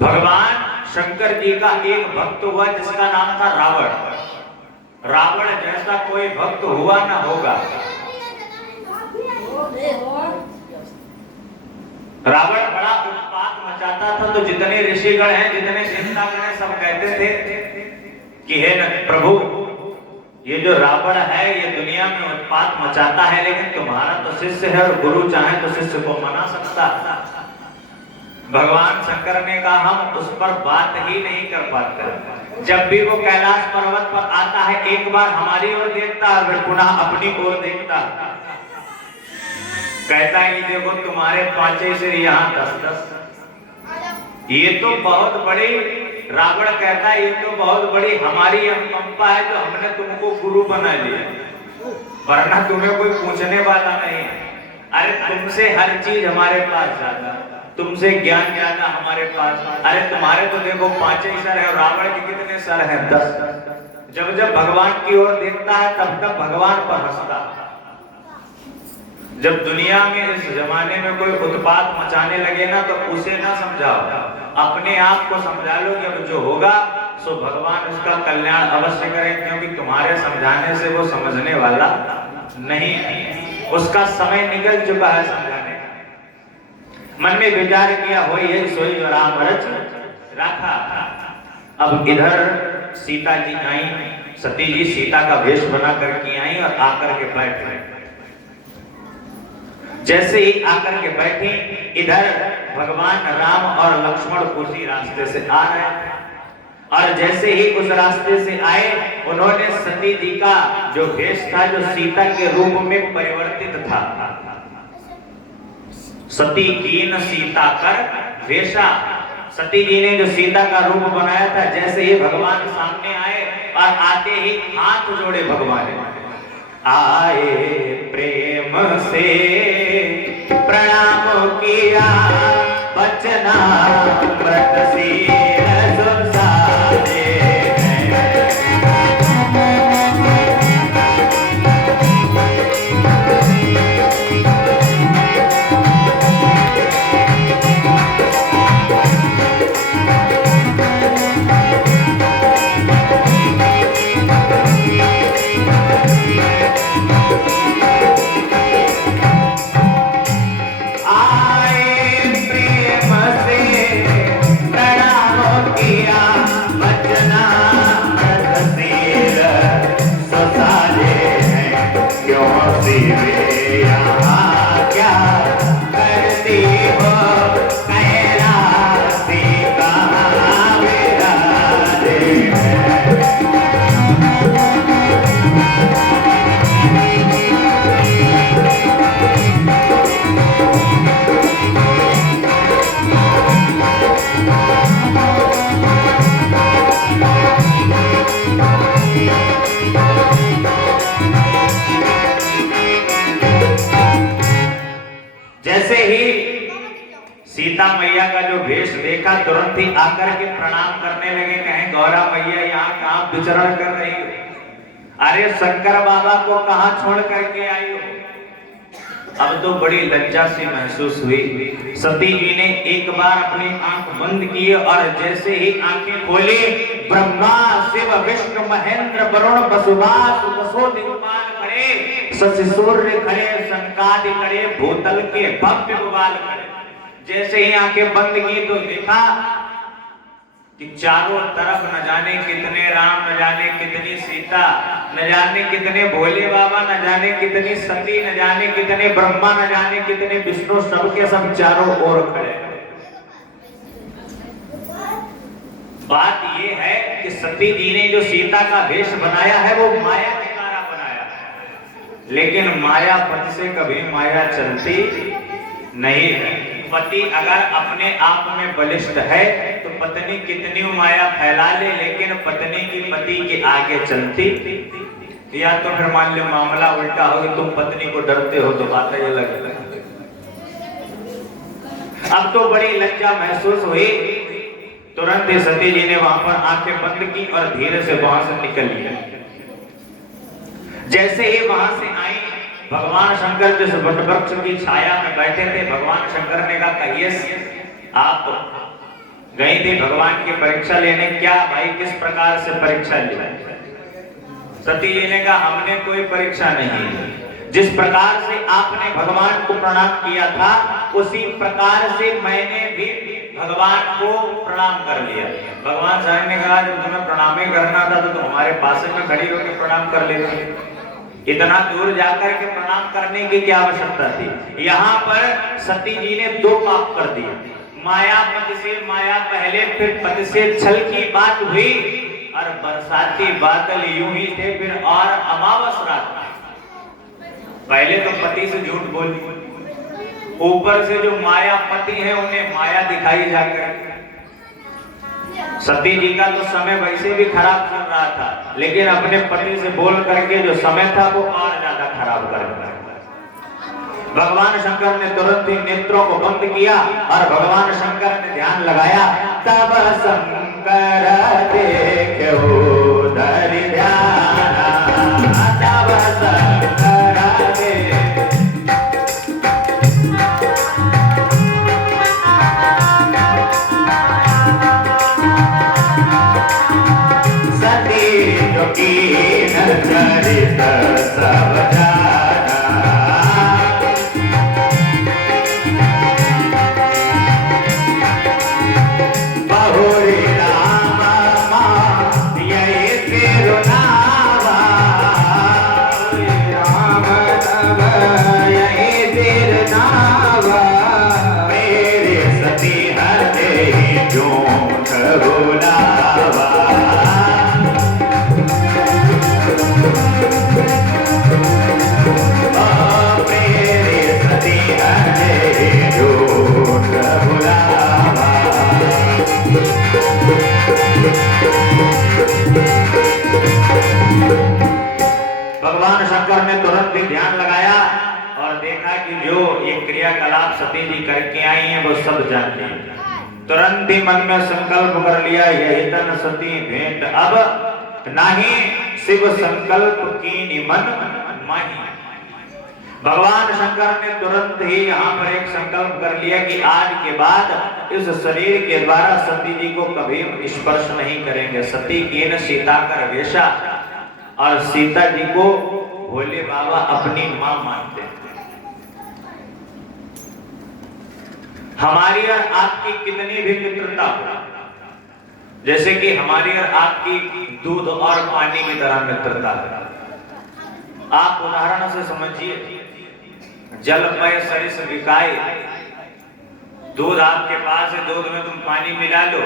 भगवान शंकर जी का एक भक्त हुआ जिसका नाम था रावण। रावण जैसा कोई भक्त हुआ ना होगा। रावण बड़ा उत्पात मचाता था, तो जितने ऋषिगण हैं, जितने देवतागण हैं, सब कहते थे कि हे प्रभु, ये जो रावण है ये दुनिया में उत्पात मचाता है, लेकिन तुम्हारा तो शिष्य है और गुरु चाहे तो शिष्य को मना सकता। भगवान शंकर ने कहा हम उस पर बात ही नहीं कर पाते। जब भी वो कैलाश पर्वत पर आता है, एक बार हमारी ओर देखता है, फिर पुनः अपनी ओर देखता, कहता है कि देखो तुम्हारे 5 सिर, यहाँ 10-10। ये तो बहुत बड़ी, रावण कहता है ये तो बहुत बड़ी हमारी अनुकंपा है जो हमने तुमको गुरु बना लिया, वरना तुम्हें कोई पूछने वाला नहीं। अरे तुमसे हर चीज हमारे पास ज्यादा, तुमसे ज्ञान ज्यादा हमारे पास। अरे तुम्हारे तो देखो 5 ही सर है और रावण के कितने सर हैं? 10। जब जब भगवान की ओर देखता है तब तक भगवान पर हंसता। जब दुनिया में इस जमाने में कोई उत्पात मचाने लगे ना, तो उसे ना समझाओ, अपने आप को समझा लो कि अब जो होगा सो भगवान उसका कल्याण अवश्य करें, क्योंकि तुम्हारे समझाने से वो समझने वाला नहीं है, उसका समय निकल चुका है समझाने का। मन में विचार किया हो ये सोई जो राम रच रखा। अब इधर सीता जी आई, सती जी सीता का वेश बना करके आई और आकर के बैठ गए। जैसे ही आकर के बैठी, इधर भगवान राम और लक्ष्मण उसी रास्ते से आ रहे हैं, और जैसे ही उस रास्ते से आए, उन्होंने सती जी का जो वेश था, जो सीता के रूप में परिवर्तित था, सती कीन सीता कर वेशा, सती जी ने जो सीता का रूप बनाया था, जैसे ही भगवान सामने आए और आते ही हाथ जोड़े भगवान आए, प्रेम से प्रणाम किया, बचना व्रतशील सुसारे। सीता मैया का जो वेश देखा, तुरंत ही आकर के प्रणाम करने लगे, कहें गौरा मैया यहाँ कहाँ विचरण कर रही हो? अरे शंकर बाबा को कहाँ छोड़ करके आई हो? अब तो बड़ी लज्जा सी महसूस हुई। सती जी ने एक बार अपनी आंख बंद की और जैसे ही आंखें खोली, ब्रह्मा शिव विष्णु महेंद्र वरुण वसुवास दसो दिक्पाल खड़े, शशि सूर्य खड़े, सनकादि खड़े, भूतल के भव्य बवाल खड़े। जैसे ही आंखें बंद की तो देखा कि चारों तरफ न जाने कितने राम, न जाने कितनी सीता, न जाने कितने भोले बाबा, न जाने कितनी सती, न जाने कितने ब्रह्मा, न जाने कितने विष्णु, सबके सब चारों ओर खड़े। बात ये है कि सती जी ने जो सीता का वेश बनाया है वो माया के द्वारा बनाया है, लेकिन माया पति से कभी माया चलती नहीं है। पति अगर अपने आप में बलिष्ठ है तो पत्नी कितनी माया फैला ले, लेकिन पत्नी की पति के आगे चलती। या तो फिर मान लो मामला उल्टा हो कि तुम पत्नी को डरते हो तो बात ये लगे। अब तो बड़ी लज्जा महसूस हुई। तुरंत ही सती जी ने वहां पर आंखें बंद की और धीरे से वहां से निकल लिया। जैसे ही वहां से आई, भगवान शंकर जिस वटवृक्ष की छाया में बैठे थे, भगवान शंकर ने कहा कहिए आप गई थी भगवान की परीक्षा लेने। क्या भाई, किस प्रकार से परीक्षा ली? सती जी ने कहा हमने कोई परीक्षा नहीं ली, जिस प्रकार से आपने भगवान को प्रणाम किया था उसी प्रकार से मैंने भी भगवान को प्रणाम कर लिया। भगवान साहब ने कहा जब तुम्हें प्रणाम ही करना था तो तुम हमारे पास में खड़ी होकर प्रणाम कर लेते, इतना दूर जाकर के प्रणाम करने की क्या आवश्यकता थी? यहाँ पर सती जी ने दो पाप कर दिए। मायापति से माया पहले, फिर पति से छल की बात हुई, और बरसाती बादल यूं ही थे, फिर और अमावस रात। पहले तो पति से झूठ बोली, ऊपर से जो मायापति है उन्हें माया दिखाई जाकर। सती जी का तो समय वैसे भी खराब चल रहा था, लेकिन अपने पति से बोल करके जो समय था वो और ज्यादा खराब कर दिया। भगवान शंकर ने तुरंत ही नेत्रों को बंद किया और भगवान शंकर ने ध्यान लगाया। तब शंकर देखे उधर ध्यान, तब शंकर सती जो की चरित सब जाना, बहुरी राम यही तिरुनावा, राम तब यही तिरुनावा, मेरे सती हृदय झूठ बुलावा। भगवान शंकर ने तुरंत ही ध्यान लगाया और देखा कि जो ये क्रियाकलाप सती जी करके आई हैं वो सब जानती हैं। तुरंत ही मन में संकल्प कर लिया, यही तन सती भेंट अब नहीं, शिव संकल्प की मन माही। भगवान शंकर ने तुरंत ही यहाँ पर एक संकल्प कर लिया कि आज के बाद इस शरीर के द्वारा सती जी को कभी स्पर्श नहीं करेंगे। सती की न सीता कर वेशा, और सीता जी को भोले बाबा अपनी मां मानते हैं। हमारी और आपकी कितनी भी मित्रता हो, जैसे कि हमारी और आपकी दूध और पानी की तरह मित्रता है। आप उदाहरण से समझिए, जल पय सरिस बिकाए, दूध आपके पास है, दूध में तुम पानी मिला लो,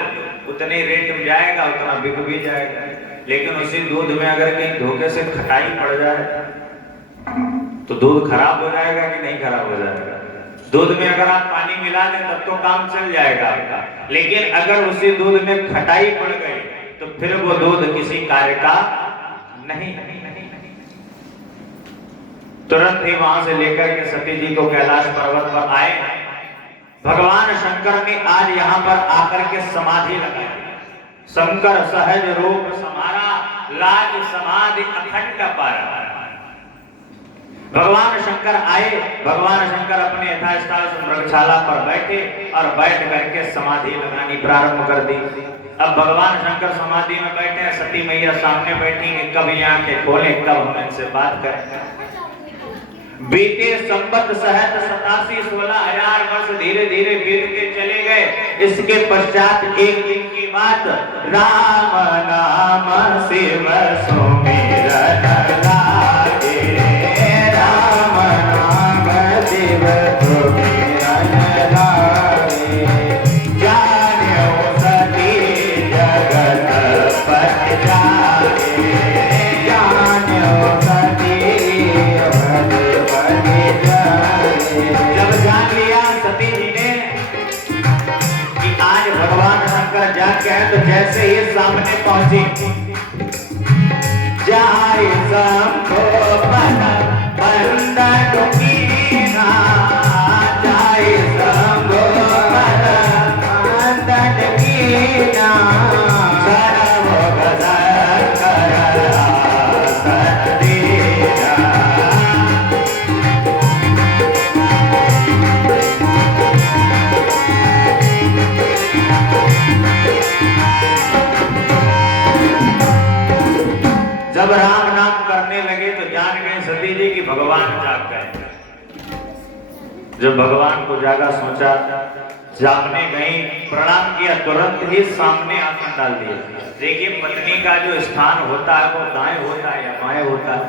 उतने रेट में जाएगा, उतना बिक भी जाएगा। लेकिन उसी दूध में अगर कहीं धोखे से खटाई पड़ जाए तो दूध खराब हो जाएगा कि नहीं खराब हो जाएगा? दूध में अगर आप पानी मिला दें तब तो काम चल जाएगा आपका, लेकिन अगर उसी दूध में खटाई पड़ गई तो फिर वो दूध किसी कार्य का नहीं। तुरंत ही वहां से लेकर के सती जी को कैलाश पर्वत पर आए। भगवान शंकर ने आज यहाँ पर आकर के समाधि लगाई। शंकर सहज रूप समारा, लाज समाधि अखंड पारा। भगवान शंकर आए, भगवान शंकर अपने यथास्थान मृगशाला पर बैठे और बैठ करके समाधि लगानी प्रारंभ कर दी। अब भगवान शंकर समाधि में बैठे, सती मैया सामने बैठी हैं, कभी आंखें खोले, कब हम इनसे बात करें। बीते संबत सहत 87 16,000 वर्ष धीरे धीरे बीतते चले गए। इसके पश्चात एक दिन की बात, राम नाम शिव सुमिरन लागे, राम नाम शिव सुमिरन लागे, जान्यो सती जगत पति जागे, जान्यो सती जब जान लिया सती जी ने कि आज भगवान शंकर जाके हैं, तो जैसे ही सामने पहुंची, जाए शंभो बन बंदन कीना, जाए शंभो बन बंदन कीना, सर्व गदर कर आसन दीना। जब भगवान को जागा, सोचा, सामने गई, प्रणाम किया, तुरंत ही सामने आसन डाल दिया। देखिए पत्नी का जो स्थान होता है वो दाएं होता है या बाएं होता है।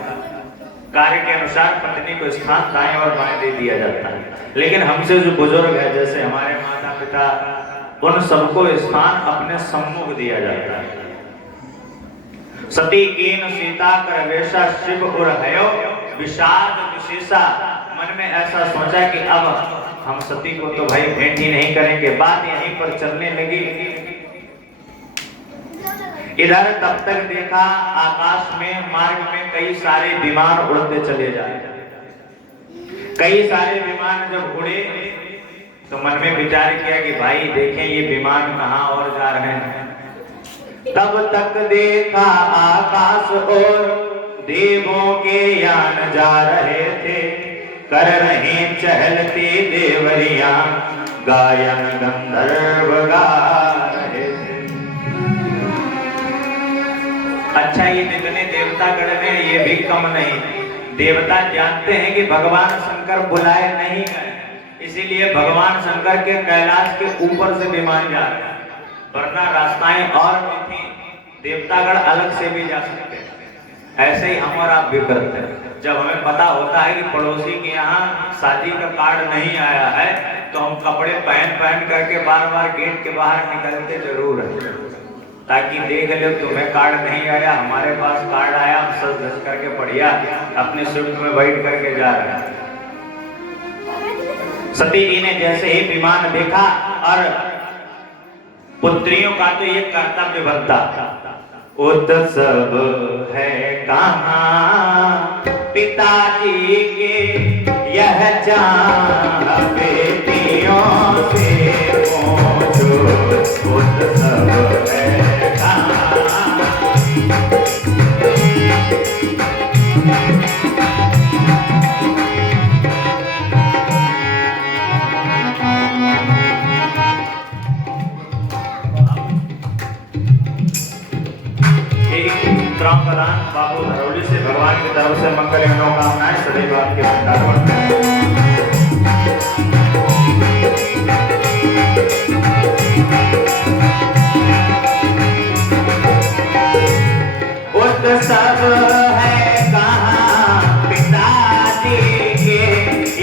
कार्य के अनुसार पत्नी को स्थान दाएं और बाएं दे दिया जाता है। लेकिन हमसे जो बुजुर्ग है, जैसे हमारे माता पिता, उन सबको स्थान अपने सम्मुख दिया जाता है। सती कीन सीता कर वेशा शिव उर हयो विषाद विशेषा। मन में ऐसा सोचा कि अब हम सती को तो भाई भेंट ही नहीं करेंगे। बात यहीं पर चलने लगी। इधर तब तक देखा आकाश में, मार्ग में कई सारे विमान उड़ते चले जाए। कई सारे विमान जब उड़े तो मन में विचार किया कि भाई देखें ये विमान कहां और जा रहे हैं। तब तक देखा आकाश और देवों के यान जा रहे थे, कर रहे चहलती देवरिया, गायन गंधर्व गा रहे थे। अच्छा, ये जितने देवतागण हैं ये भी कम नहीं। देवता जानते हैं कि भगवान शंकर बुलाए नहीं गए, इसीलिए भगवान शंकर के कैलाश के ऊपर से विमान जा रहे हैं। वरना रास्ताएं और भी थी, देवतागण अलग से भी जा सकते हैं। ऐसे ही हम और आप भी करते हैं। जब हमें पता होता है कि पड़ोसी के यहाँ शादी का कार्ड नहीं आया है तो हम कपड़े पहन करके बार बार गेट के बाहर निकलते जरूर है, ताकि देख लो तुम्हें कार्ड नहीं आया, हमारे पास कार्ड आया, हम सज धज करके बढ़िया अपने स्विफ्ट में बैठ करके जा रहे हैं। सती जी ने जैसे ही विमान देखा, और पुत्रियों का तो ये कर्तव्य बनता, उत्सव है कहाँ पिताजी के यह जान, बेटियों से पूछो उत्सव है कहाँ। प्रधान बाबू धरौली से भगवान की तरफ से मंगल मनोकामनाएं सदैव आपके भंडार बनते उत्सव है कहाँ पिताजी के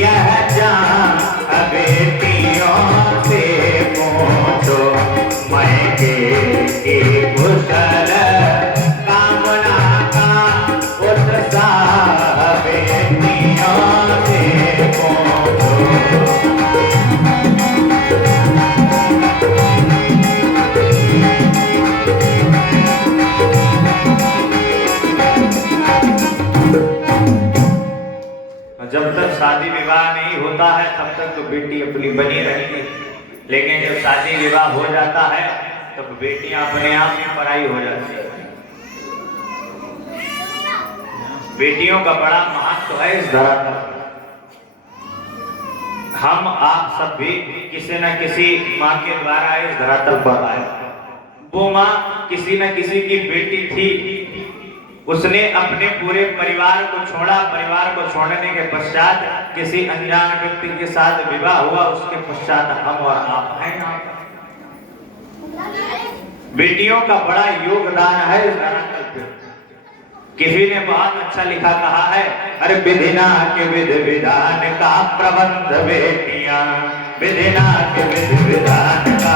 यह जान, बेटियों से पूछो मैं के कुशल कामना का उत्साह, बेटियों से पूछो। जब तक शादी विवाह नहीं होता है तब तक तो बेटी अपनी बनी रहती है, लेकिन जब शादी विवाह हो जाता है तब बेटियां अपने आप में पराई हो जाती है। बेटियों का बड़ा महत्व है इस धरातल पर। हम आप सब भी किसी न किसी माँ के द्वारा इस धरातल पर आए। वो माँ किसी न किसी की बेटी थी, उसने अपने पूरे परिवार को छोड़ा। परिवार को छोड़ने के पश्चात किसी अनजान व्यक्ति के साथ विवाह हुआ, उसके पश्चात हम और आप हैं। बेटियों का बड़ा योगदान है इस धरातल पे। किसी ने बहुत अच्छा लिखा, कहा है, अरे विधिना के विधि विधान का प्रबंध बेटियां, विधिना के विधि विधान का